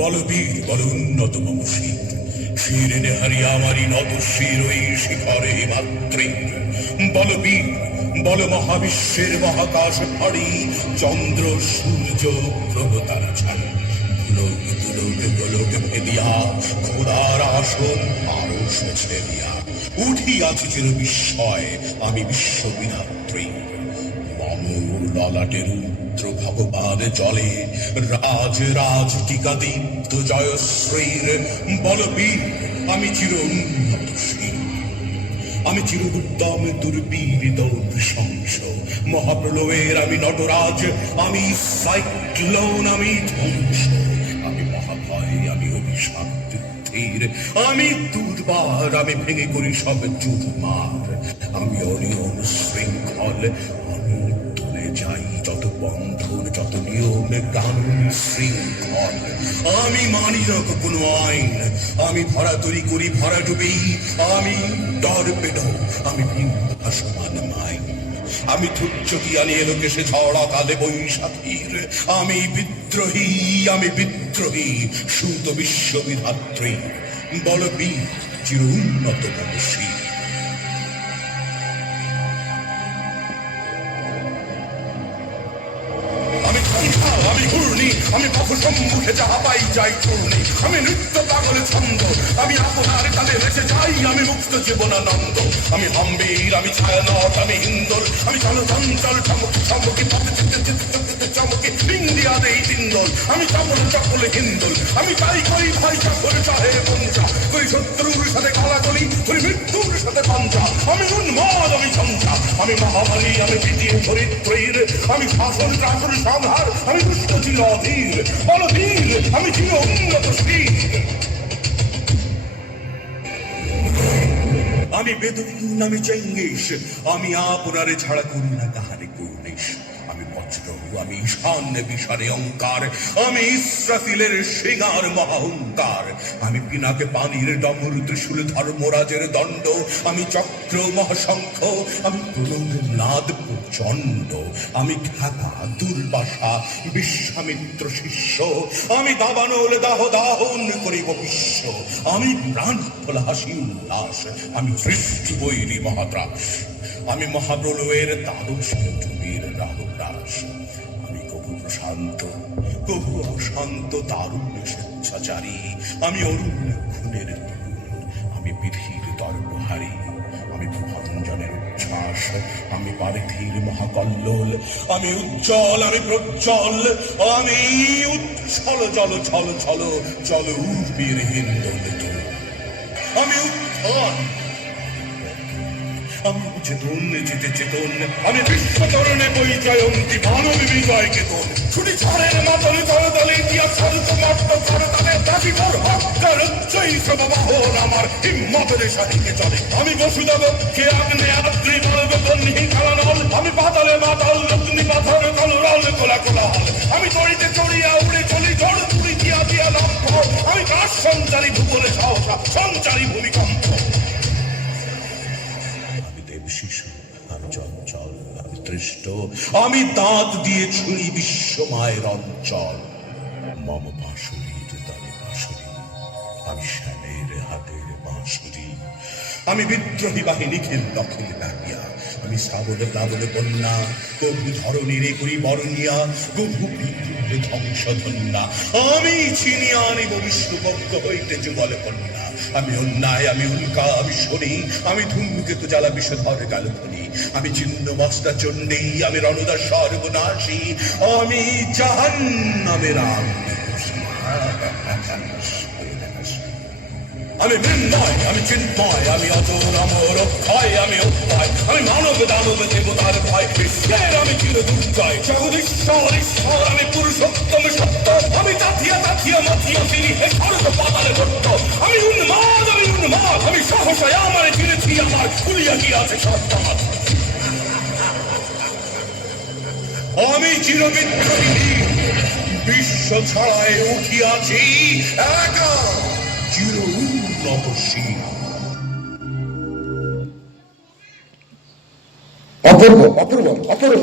বলবীর বল উন্নত মম শির, শির নেহারি আমারই নত শির ওই শিখরে মাত্রে। বলবীর বল মহাবিশ্বের মহাকাশ ফাড়ি, চন্দ্র সূর্য গ্রহ তারা ছাড়ি। গোলক গোলক গোলক ভেদিয়া খোদার আসন আরশ ছেড়িয়া, উঠিয়াছি চির বিস্ময় আমি বিশ্ববিধাত্রী। মম ললাটে রুদ্র ভগবান জলে, রাজ রাজ টিকা দীপ্ত জয়শ্রীর। বলবীর আমি চির উন্নত শির, আমি চির উদ্যম দুর্বীরিত নৃশংস। মহাপ্রলয়ের আমি নটরাজ, আমি সাইক্লোন, আমি ধ্বংস। আমি মহাভয়, আমি অভিশাপ তীর, আমি দুর্বার, আমি ভেঙে করি সব চুরমার। আমি অনিয়ম শৃঙ্খল, আমি তুলে যাই যত বন্ধন, যত নিয়ম কানুন শৃঙ্খল। আমি মানি না কোনো আইন, আমি ভরা তৈরি করি ভরা ডুবি। আমি টর্পেডো, আমি ভাসমান মাইন। আমি ধূর্যকি আনিয়ে লোকেশে ঝড়া কালে বৈশাখীর। আমি বিদ্রোহী, আমি বিদ্রোহী সুত বিশ্ববিধাত্রী। বলবীর চির উন্নত মনসী। আমি ঘূর্ণি, আমি বহু সম্মুখে যাহা পাই যাই চূর্ণি। আমি নৃত্য পাগলে ছন্দ, আমি আপনার কালে ভেসে যাই, আমি মুক্ত জীবনানন্দ। আমি হাম্বীর, আমি ছায়ানট, আমি হিন্দোল, আমি চলচঞ্চল চমকি চমকি পথে চিত্তে চিত্তে চমকি ইন্ডিয়া দেই তিন্দোল। আমি চপল চপল হিন্দোল, আমি তাই করি ভাই চপল চাহে পঞ্চা, করি শত্রুর সাথে গালাগলি, করি মৃত্যুর সাথে পাঞ্চা। আমি উন্মাদ, আমি ঝঞ্ঝা, আমি মহাবলী, আমি বিধির ধরিত্রীর। আমি শাসন শাসন সংহার, আমি দুষ্ট চির অধীর। বলবীর আমি চির উন্নত শির। আমি বেদুইন, আমি চেঙ্গিস, আমি আপনারে ছাড়া করি না কাহারে কুর্নিশ। আমি বজ্র, আমি ঈশান বিশারে অঙ্কার, আমি ইসরাফিলের সিংহার মহাহংকার। আমি পিনাকে পানির ডমর, ত্রিশূল ধর্মরাজের দণ্ড। আমি চক্র মহাশঙ্খ, আমি প্রলয়ের নাদ প্রচণ্ড। আমি খ্যাপা দুর্বাসা, বিশ্বামিত্র শিষ্য। আমি দাবানল দাহ দাহন করিব বিশ্ব। আমি প্রাণ খোলা হাসি উল্লাস, আমি সৃষ্টি বৈরী মহাত্রাস। আমি মহাপ্রলয়ের তারস ডুবির রাহুরাস। আমি কভু প্রশান্ত, কভু অশান্ত তারুণ্য স্বেচ্ছাচারী। আমি অরুণ খুনের তরুণ, আমি বিধির দর্পহারী। আমি প্রভঞ্জনের উচ্ছ্বাস, আমি পারিধির মহাকল্লোল। আমি উজ্জ্বল, আমি প্রজ্জ্বল, আমি উচ্ছল জল ছল ছল জল উর্বীর হিন্দোল। আমি উত্থান, আমি চেতন যেতে চেতন, আমি বিশ্বতরণে বই জয়ন্তী মানব বিজয় কেতন। ছুটি ছাড়ের মাতল তরতলে ইতিহাস সারুত মর্ত করতালে দাবি কর হত্যার উচ্চই সববাহন আমার হিম্মতের সাহিকে চলে। আমি বসুদেব কে আগ্নে আদ্রি বলব বন্যী কালানল। আমি পাতালে মাতাল অগ্নি পাথর কলরল কোলা কোলাহল। আমি তড়িতে চড়িয়া উড়ে চলি ঝড় তুড়ি দিয়া দিয়া লক্ষ। আমি কাশ সঞ্চারী ভূগোলে সহসা সঞ্চারী ভূমিকম্প। শিশু, আমি চঞ্চল, আমি তৃষ্ট, আমি দাঁত দিয়ে ছুঁড়ি বিশ্বমায়ের অঞ্চল। মম বাঁশুরীর তলে বাঁশুরী, আমি শ্যামের হাতের বাঁশুরী। আমি বিদ্রোহী বাহিনী খেল দখল ডাকিয়া, আমি শ্রাবণে প্লাবনে বন্যা, কভু ধরণীরে করি বরণিয়া, কভু বিদ্রোহে ধ্বংসধন্যা। আমি ছিনিয়া আনিব বিষ্ণুপক্ষ হইতে যুগল কন্যা। আমি অন্যায়, আমি উল্কা, আমি শনি, আমি ধূমকেতু জ্বালা বিষধর গালখনি। আমি চিহ্ন মস্তা চণ্ডী, আমি রণদা সর্বনাশী, আমি জাহান্নামের আগুনে খুশি। আমি মৃন্ময়, আমি চিন্ময়, আমি অচল অমর অক্ষয়, আমি অক্ষয়, আমি মানব দানব দেবতার ভয় বিশ্বের, আমি চির দুর্জয় জগদীশ্বর ঈশ্বর, আমি পুরুষোত্তম সত্য, আমি তাথিয়া তাথিয়া মাথিয়া তিনি হে স্বর্গ পাতালে ভট্ট। আমি উন্মাদ, আমি উন্মাদ, আমি সহসায় আমার চিরেছি আমার খুলিয়া গিয়াছে সত্তার। আমি চিরবিদ্রোহী, বিশ্ব ছাড়ায় উঠিয়াছি একা চির উন্নত শির। অপূর্ব অপূর্ব অপূর্ব।